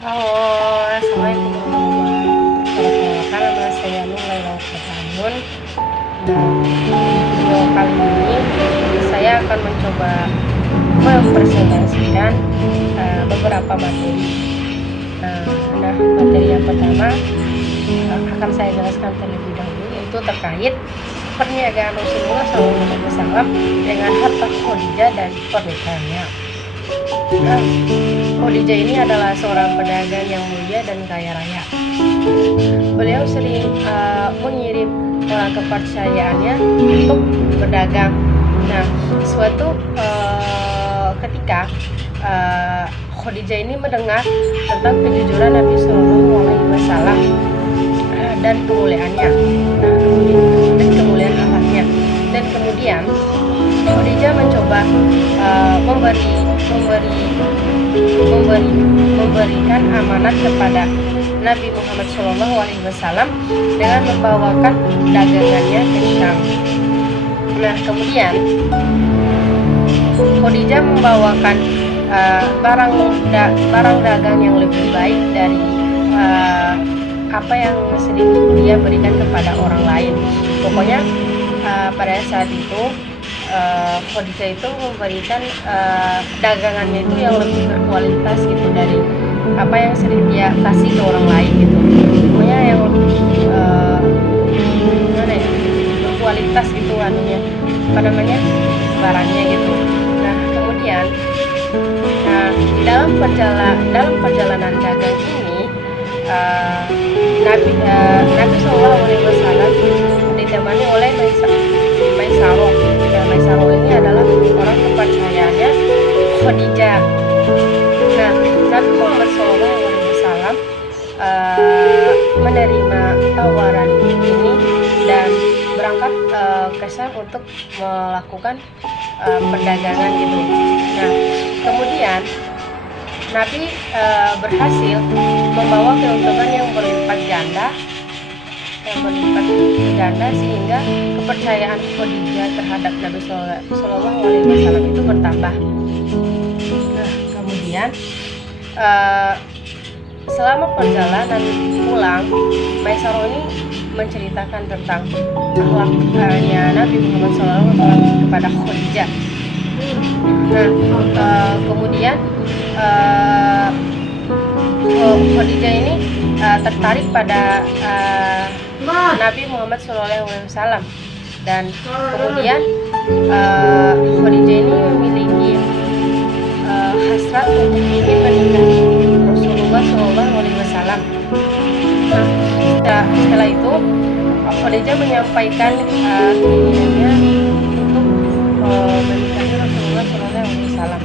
Halo, assalamualaikum warahmatullahi wabarakatuh. Nama saya Nur Laila Fatanun. Nah, di video kali ini saya akan mencoba mempresentasikan beberapa materi. Nah, materi yang pertama akan saya jelaskan terlebih dahulu, yaitu terkait perniagaan Rasulullah SAW dengan harta Khadijah dan pernikahannya. Nah, Khadijah ini adalah seorang pedagang yang mulia dan kaya raya. Beliau sering mengirim orang kepercayaannya untuk berdagang. Nah, suatu ketika Khadijah ini mendengar tentang kejujuran Nabi Shallallahu Alaihi Wasallam dan kemuliaannya, dan kemuliaan akhlaknya. Dan kemudian Khadijah mencoba memberikan amanat kepada Nabi Muhammad SAW dengan membawakan dagangannya ke Syam. Nah, kemudian Khadijah membawakan barang dagang yang lebih baik dari apa yang sedikit dia berikan kepada orang lain. Pokoknya pada saat itu Khadijah itu memberikan dagangannya itu yang lebih berkualitas gitu dari apa yang sering dia kasih ke orang lain gitu. Pokoknya yang lebih berkualitas gitu barangnya gitu. Nah, kemudian dalam perjalanan dagang ini Nabi Shallallahu Alaihi Wasallam ditemani oleh Maisarah. Maisarah ini adalah orang kepercayaannya Khadijah. Nah, Nabi Muhammad SAW menerima tawaran ini dan berangkat ke Syam untuk melakukan perdagangan gitu. Nah, kemudian Nabi berhasil membawa keuntungan yang berlipat ganda sehingga kepercayaan Khadijah terhadap Nabi Shallallahu Alaihi Wasallam itu bertambah. Nah, kemudian selama perjalanan pulang, Maisarah ini menceritakan tentang akhlaknya Nabi Muhammad SAW kepada Khadijah. Nah, kemudian Khadijah ini tertarik pada Nabi Muhammad SAW, dan kemudian Khadijah ini memiliki hasrat untuk ingin menikahi Rasulullah SAW. Nah, setelah itu Khadijah menyampaikan keinginannya untuk menikahi Rasulullah SAW.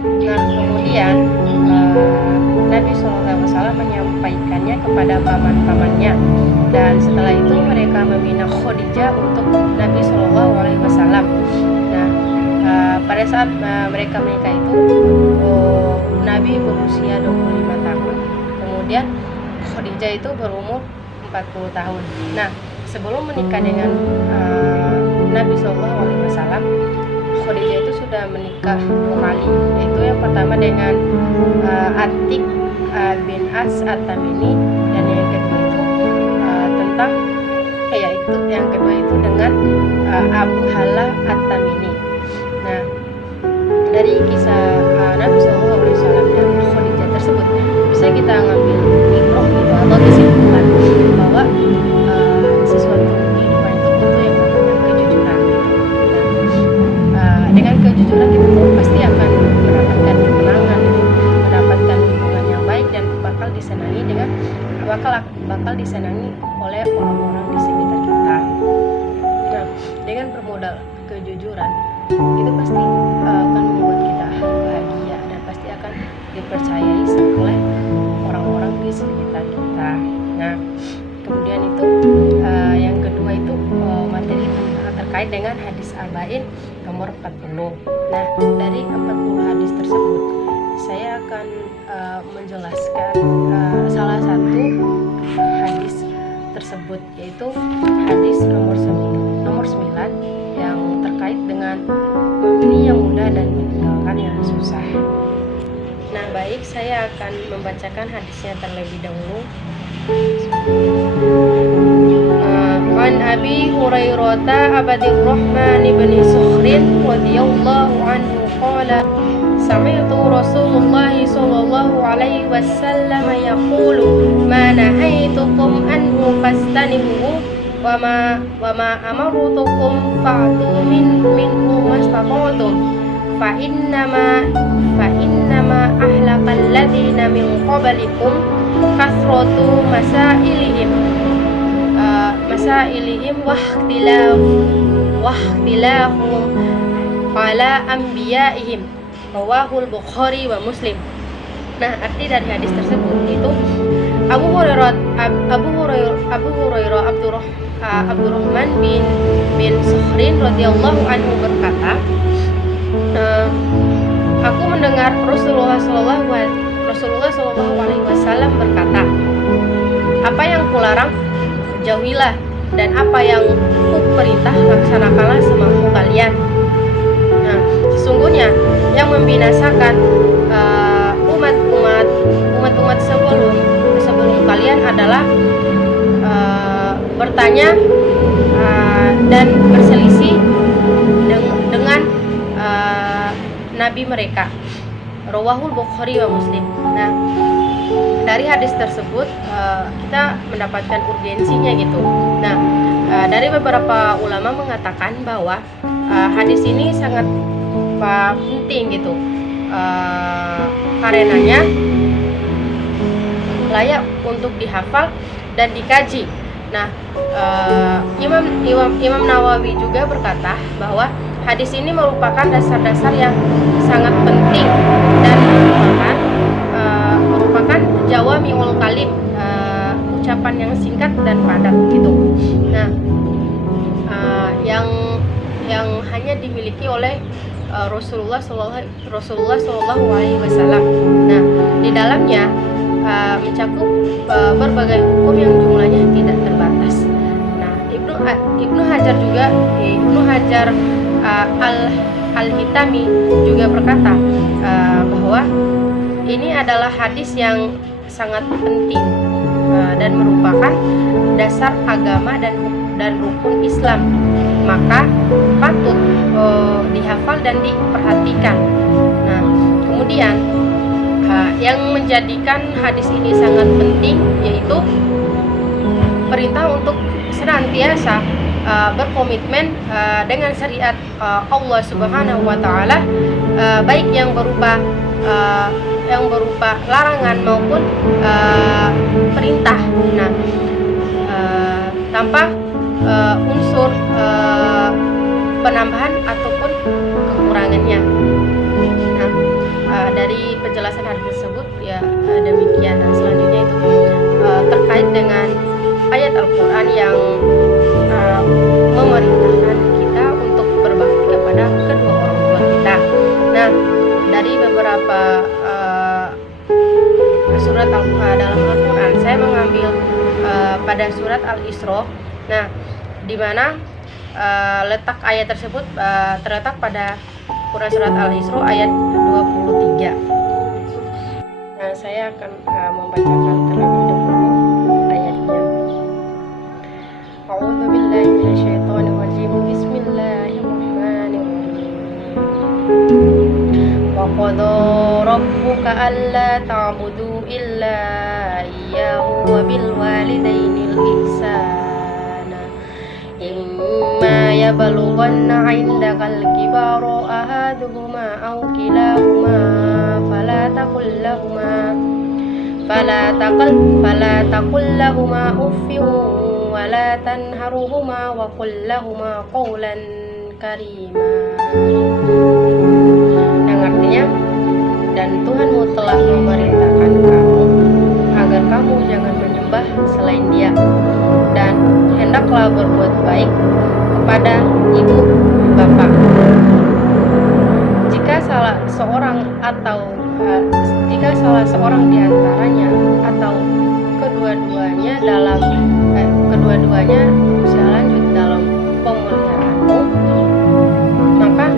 Nah, kemudian Nabi SAW menyampaikannya kepada paman-pamannya, dan setelah itu mereka meminang Khadijah untuk Nabi SAW. Nah, pada saat mereka menikah itu Nabi berusia 25 tahun, kemudian Khadijah itu berumur 40 tahun. Nah, sebelum menikah dengan Nabi SAW, Khadijah itu sudah menikah 2 kali, yaitu yang pertama dengan Atik bin As At-Tamimi, dan yang kedua itu dengan Abu Hala At-Tamimi. Nah, dari kisah Nabi SAW dan Khadijah tersebut bisa kita ngambil ibrah gitu, atau kesimpulan bahwa sesuatu kehidupan itu butuh yang namanya kejujuran gitu. Nah, dengan kejujuran kita pasti akan mendapatkan kemenangan gitu, mendapatkan hubungan yang baik, dan bakal disenangi oleh orang-orang di sekitar kita. Nah, dengan bermodal kejujuran itu pasti akan membuat kita bahagia dan pasti akan dipercayai oleh orang-orang di sekitar kita. Nah, kemudian itu yang kedua itu materi terkait dengan hadis arba'in nomor 40. Nah, dari 40 hadis tersebut saya akan menjelaskan salah satu hadis tersebut, yaitu hadis nomor 9 yang terkait dengan memilih yang mudah dan meninggalkan yang susah. Nah, baik. baik, saya akan membacakan hadisnya terlebih dahulu. An Abi Hurairah Abdurrahman bin Sukhrin radhiyallahu anhu qala sami'tu Rasulullah sallallahu alaihi wasallam yaqulu ma nahaitukum anhu fastanibuhu wa ma amartukum fa'tu minhu mastata'tum fa innama ahlakal ladzina min qablikum kasratu masailihim wahtilafum ala anbiya'ihim rawahul Bukhari wa Muslim. Nah, arti dari hadis tersebut itu Abu Hurairah Abdurrahman bin Sukhrin radhiyallahu anhu berkata, aku mendengar Rasulullah sallallahu alaihi wasallam berkata, apa yang kularang jauhilah, dan apa yang kuperintah laksanakanlah semampu kalian. Nah, sesungguhnya yang membinasakan umat-umat sebelum kalian adalah bertanya dan berselisih dengan nabi mereka. Rawahul Bukhari wa Muslim. Nah, dari hadis tersebut kita mendapatkan urgensinya gitu. Nah, dari beberapa ulama mengatakan bahwa hadis ini sangat penting gitu, karenanya layak untuk dihafal dan dikaji. Nah, Imam Nawawi juga berkata bahwa hadis ini merupakan dasar-dasar yang sangat penting dan merupakan jawami'ul kalim, ucapan yang singkat dan padat gitu. Nah, yang hanya dimiliki oleh Rasulullah Sallallahu Alaihi Wasallam. Nah, di dalamnya mencakup berbagai hukum yang jumlahnya tidak terbatas. Nah, Ibnu Hajar Al-Hitami juga berkata bahwa ini adalah hadis yang sangat penting dan merupakan dasar agama dan rukun Islam, maka patut dihafal dan diperhatikan. Nah, kemudian yang menjadikan hadis ini sangat penting yaitu perintah untuk senantiasa berkomitmen dengan syariat Allah Subhanahu wa taala, baik yang berupa larangan maupun perintah. Nah, tanpa unsur penambahan ataupun kekurangannya. Nah, dari penjelasan hadis tersebut ya demikian. Nah, selanjutnya itu terkait dengan ayat Al-Quran yang memerintahkan kita untuk berbakti kepada kedua orang tua kita. Nah, dari beberapa surat dalam Al-Quran, saya mengambil pada surat Al-Isra. Nah, di mana letak ayat tersebut terletak pada Quran surat Al-Isra ayat 23. Nah, saya akan membacakan terlebih dahulu ayatnya. A'udzu billahi minasyaitonir rajim. Bismillahirrahmanirrahim. Wa qada rabbuka alla ta'budu illa iyyahu wa bil walidaini ihsana. Imma yablughanna 'indakal kibara ahaduhuma aw kilahuma fala taqul lahuma uffin wa la tanharhuma wa qul lahuma qawlan karima. Yang artinya, dan Tuhanmu telah memerintahkan kamu agar kamu jangan menyembah selain Dia, dan hendaklah berbuat baik kepada ibu bapak. Jika salah seorang di antaranya atau keduanya usia lanjut dalam pemeliharaanmu, maka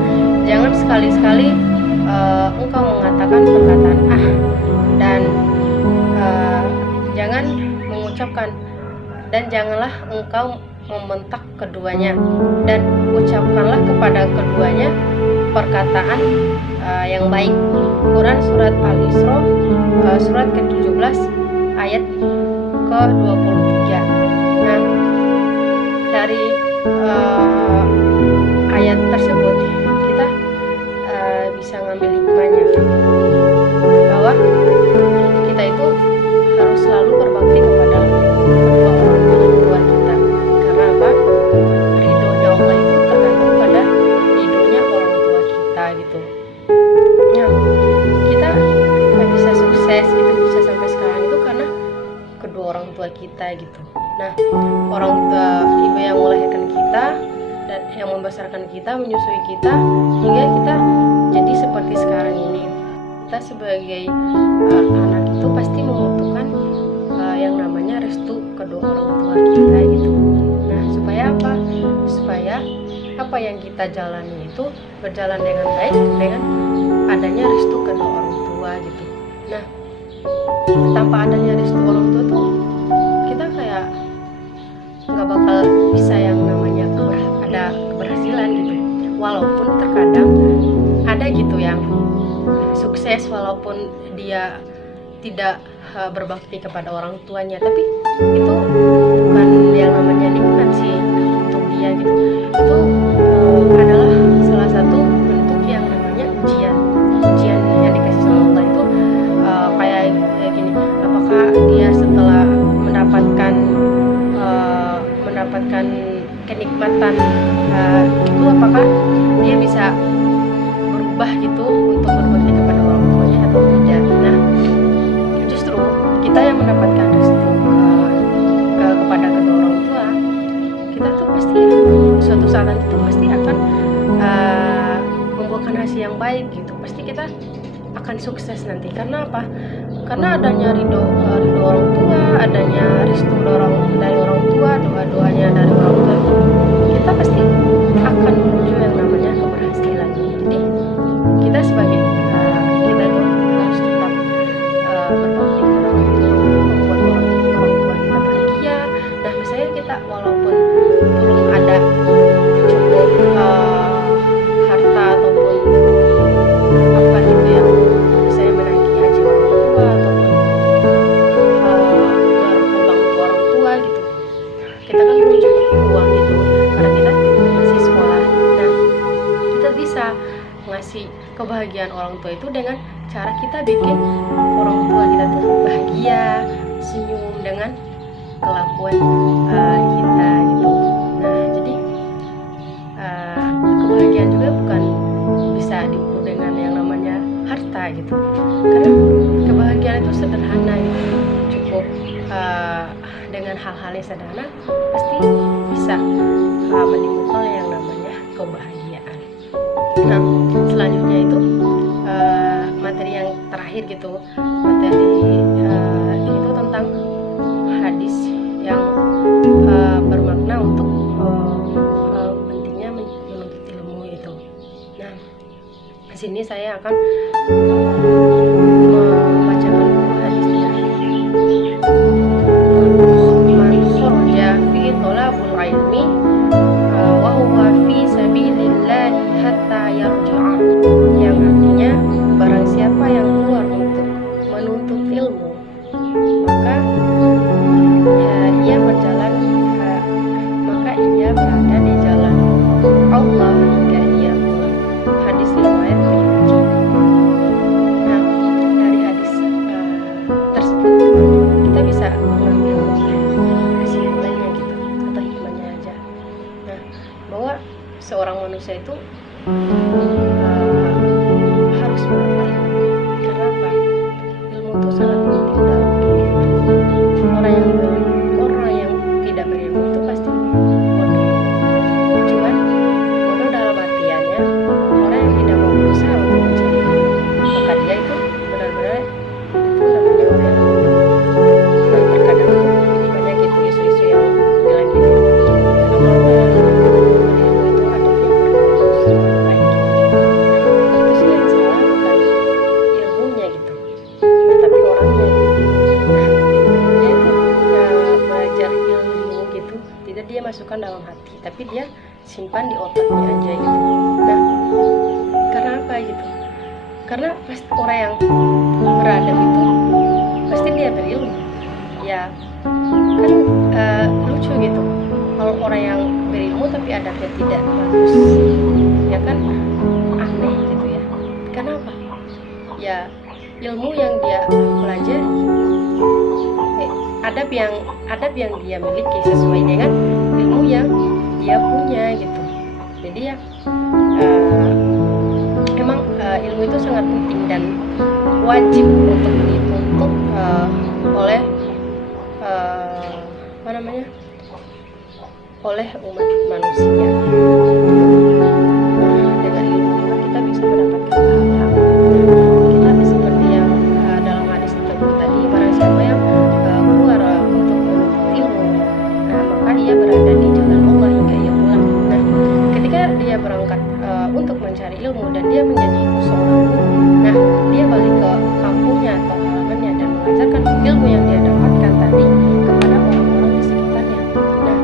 jangan sekali-sekali engkau mengatakan perkataan ucapkan, dan janganlah engkau membentak keduanya, dan ucapkanlah kepada keduanya perkataan yang baik. Quran surat Al-Isra surat ke-17 ayat ke-23. Nah, dari ayat tersebut kita bisa ngambil hikmahnya bahwa kita itu harus selalu berbakti kepada kedua orang tua kita. Karena apa? Ridhonya Allah itu tergantung pada ridhonya orang tua kita gitu. Nah, kita nggak bisa sukses itu bisa sampai sekarang itu karena kedua orang tua kita gitu. Nah, orang tua ibu yang melahirkan kita dan yang membesarkan kita, menyusui kita hingga kita jadi seperti sekarang ini. Kita sebagai anak itu pasti membutuhkan yang namanya restu kedua orang tua kita gitu. Nah, supaya apa? Supaya apa yang kita jalani itu berjalan dengan baik dengan adanya restu kedua orang tua gitu. Nah, tanpa adanya restu orang tua tuh kita kayak nggak bakal bisa yang namanya ada keberhasilan gitu. Walaupun terkadang ada gitu yang sukses walaupun dia tidak berbakti kepada orang tuanya, tapi itu bukan yang namanya ini bukan sih untuk dia gitu. Itu adalah salah satu bentuk yang namanya ujian yang dikasih sama Allah itu kayak gini, apakah dia setelah mendapatkan kenikmatan itu apakah dia bisa berubah gitu untuk berbakti kepada orang tuanya atau tidak. Nah, justru kita yang mendapatkan restu kepada kedua orang tua, kita tuh pasti suatu saat nanti tuh pasti akan membuahkan hasil yang baik gitu. Pasti kita akan sukses nanti. Karena apa? Karena adanya ridho orang tua, adanya restu dari orang tua, doa-doanya dari orang tua, kita pasti akan menuju yang namanya keberhasilan. Jadi kita sebagai kita tuh harus tetap berbakti kepada orang tua, membuat orang tua kita bahagia. Nah, misalnya kita walaupun belum ada cukup harta ataupun apa gitu yang misalnya menaiki haji orang tua ataupun membantu orang tua gitu, kita kan belum cukup uang gitu karena kita masih sekolah. Nah, kita bisa ngasih kebahagiaan orang tua itu dengan cara kita bikin orang tua kita tuh bahagia, senyum dengan kelakuan kita gitu. Nah, jadi kebahagiaan juga bukan bisa diukur dengan yang namanya harta gitu, karena kebahagiaan itu sederhana gitu, cukup dengan hal-hal yang sederhana pasti bisa menimbulkan yang namanya kebahagiaan. Nah, selanjutnya itu materi yang terakhir gitu, materi itu tentang hadis yang bermakna untuk pentingnya menuntut ilmu itu. Nah, di sini saya akan membacakan buku hadisnya. Man kharaja fi thalabul ilmi wa huwa fi sabilillah hatta yarji'a, yang artinya barang siapa yang keluar untuk menuntut ilmu maka ia berjalan maka ia berada di jalan Allah hingga ia pulang. Hadis riwayat Tirmidzi. Nah, dari hadis tersebut kita bisa mengambil kesimpulannya gitu atau hikmahnya aja. Nah, bahwa seorang manusia itu harus berbakti. Karena apa? Ilmu itu sangat penting dalam kehidupan. Orang yang tidak berilmu itu pasti bodoh. Cuman bodoh dalam artiannya orang yang tidak mau berusaha untuk mencari ilmu, maka dia itu benar-benar itu namanya orang yang bodoh. Nah, terkadang tuh banyak gitu isu-isu yang bilang gini, kenapa ilmu itu ada yang berlulus baik gitu. dalam hati, tapi dia simpan di otaknya aja gitu. Nah, karena apa gitu? Karena pasti orang yang beradab itu pasti dia berilmu. Ya kan lucu gitu kalau orang yang berilmu tapi adabnya tidak bagus, ya kan aneh gitu ya. Kenapa? Ya ilmu yang dia pelajari, adab yang dia miliki sesuai dengan ilmu yang dia punya gitu. Jadi ya memang ilmu itu sangat penting dan wajib untuk dituntut oleh oleh umat manusia. Dengan ilmu juga kita bisa mendapatkan pahala. Kita seperti yang dalam hadis tersebut tadi, barang siapa yang keluar untuk menuntut ilmu, maka ia berada di jalan Allah hingga ia pulang. Nah, ketika dia berangkat untuk mencari ilmu dan dia menjadi seorang guru, nah dia balik ke kampungnya atau halamannya dan mengajarkan ilmu yang dia dapatkan tadi kepada orang-orang di sekitarnya. Nah,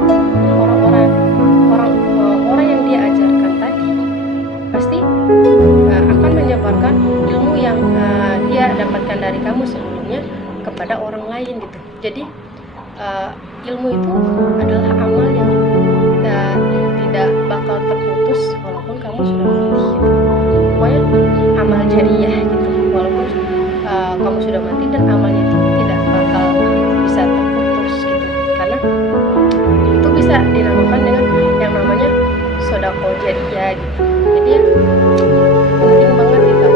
orang yang dia ajarkan tadi pasti akan menyebarkan ilmu yang dia dapatkan dari kamu sebelumnya kepada orang lain gitu. Jadi ilmu itu adalah amal yang tidak bakal terputus walaupun kamu sudah mati gitu. Pokoknya amal jariah gitu, walaupun kamu sudah mati dan amalnya itu tidak bakal bisa terputus gitu, karena itu bisa dinamakan dengan yang namanya sedekah jariah gitu. Jadi ya penting banget kita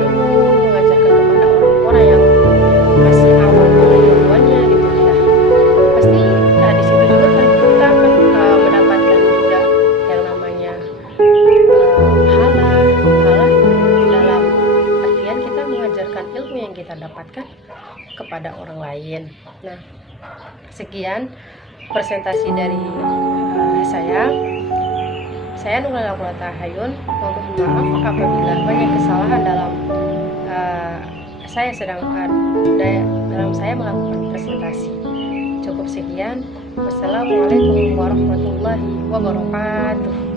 ilmu, mengajarkan kepada orang-orang yang masih awam pengetahuannya gitu ya. Pasti di situ juga kan kita akan mendapatkan juga yang namanya pahala dalam artian kita mengajarkan ilmu yang kita dapatkan kepada orang lain. Nah, sekian presentasi dari saya Nurul Tahayun. Mohon maaf apabila banyak kesalahan dalam dalam saya melakukan presentasi. Cukup sekian. Wassalamualaikum warahmatullahi wabarakatuh.